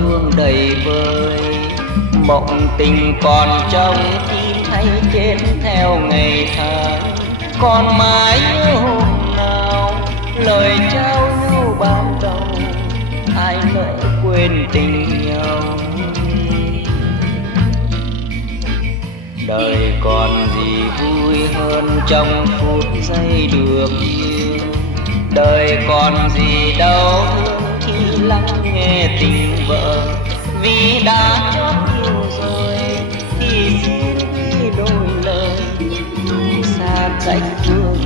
thương đầy vơi. Mộng tình còn trong tim hay chết theo ngày tháng, còn mãi nhớ hôm nào lời trao nhau ban đầu, ai nỡ quên tình nhau. Đời còn gì vui hơn trong phút giây được yêu, đời còn gì đau thương khi lắng nghe tình vợ. Vì đã chót yêu rồi thì xin đôi lời xa cách thương